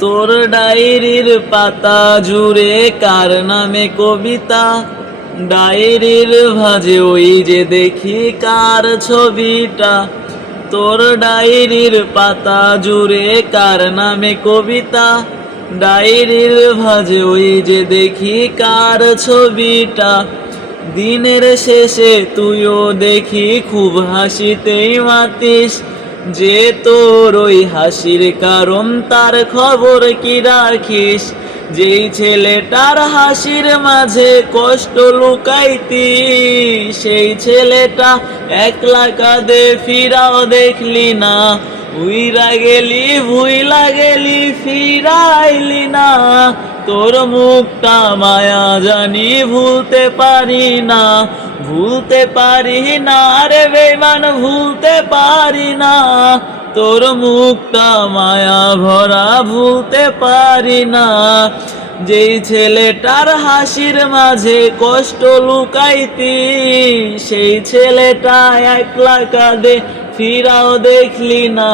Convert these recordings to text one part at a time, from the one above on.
তোর ডায়েরির পাতা জুড়ে কার নামে কবিতা, ডায়েরির ভাঁজে ওই যে দেখি কার ছবিটা। তোর ডায়েরির পাতা জুড়ে কার নামে কবিতা, ডায়েরির ভাঁজে ওই যে দেখি কার ছবিটা। দিনের শেষে তুইও দেখি খুব হাসিতেই মাতিস, যে তোর ওই হাসির কারণ তার খবর কি রাখিস। যেই ছেলেটার হাসির মাঝে কষ্ট লুকাইতি, সেই ছেলেটা একলা কাঁদে ফিরাও দেখলি না। উইরা গেলি ভুইলা গেলি ফিরাইলি না, তোর মুখটা মায়া জানি ভুলতে পারি না। ভুলতে পারি না রে বেঈমান, ভুলতে পারি না। তোর মুখটা মায়া ভরা ভুলতে পারি না। যেই ছেলেটার হাসির মাঝে কষ্ট লুকাইতি, সেই ছেলেটা একলা কাঁদে ফিরাও দেখলি না।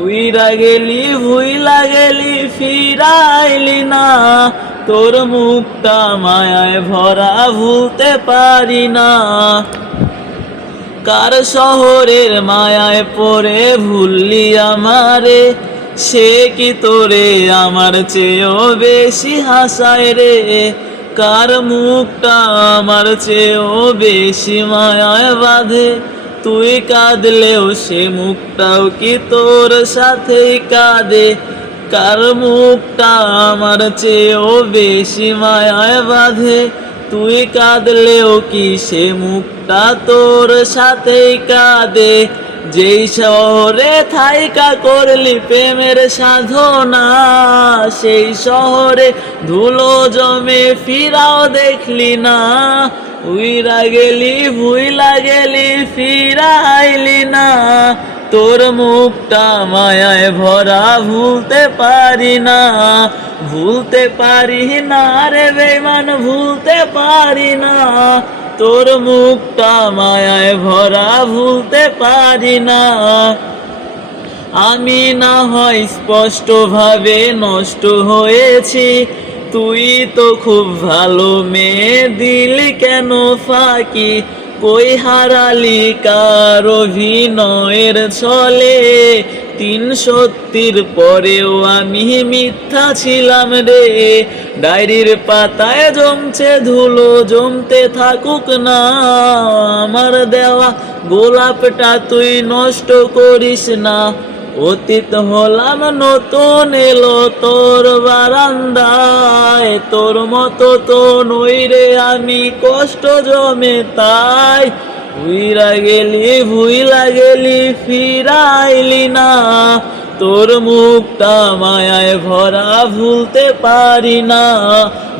উইরা গেলি ভুইলা গেলি ফিরাইলি না, তোর মুখটা মায়ায় ভরা ভুলতে পারি না। কার শহরের মায়ায় পড়ে ভুললি আমারে, সে কি তোরে আমার চেয়েও বেশি হাসায় রে। কার মুখটা আমার চেয়েও বেশি মায়ায় বাঁধে, তুই কাঁদলেও সে মুখটাও কি তোর সাথেই কাঁদে। কার মুখটা আমার চেয়েও বেশি মায়ায় বাঁধে, তুই কাঁদলেও কি সে মুখটা তোর সাথেই কাঁদে। যেই শহরে থাইকা করলি প্রেমের সাধনা, সেই শহরে ধুলো জমে ফিরাও দেখলি না। উইরা গেলি ভুইলা গেলি ফিরাইলি না, তোর মুখটা মায়ায় ভরা ভুলতে পারি না। ভুলতে পারি না রে বেঈমান, ভুলতে পারি না। তোর মুখটা মায়ায় ভরা ভুলতে পারি না। আমি না হয় স্পষ্টভাবে নষ্ট হয়েছি, তুই তো খুব ভালো মেয়ে, দিলি কেন ফাঁকি। কই হারালি কার অভিনয়ের ছলে, 3 সত্যির পরেও আমি মিথ্যা ছিলাম রে। ডায়েরির পাতায় জমছে ধুলো, জমতে থাকুক না। আমার দেওয়া গোলাপটা তুই নষ্ট করিস না। অতীত হলাম নতুন এলো তোর বারান্দায়, তোর মতো তো নই রে আমি, কষ্ট জমে তাই। উইরা গেলি ভুইলা গেলি ফিরাইলি না, তোর মুখটা মায়ায় ভরা ভুলতে পারি না।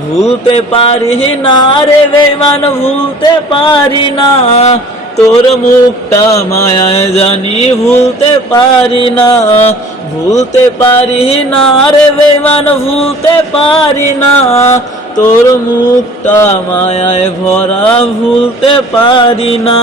ভুলতে পারি না রে বেঈমান, ভুলতে পারি না। তোর মুখটা মায়ায় জানি ভুলতে পারি না। ভুলতে পারি না রে বেঈমান, ভুলতে পারি না। তোর মুখটা মায়ায় ভরা ভুলতে পারি না।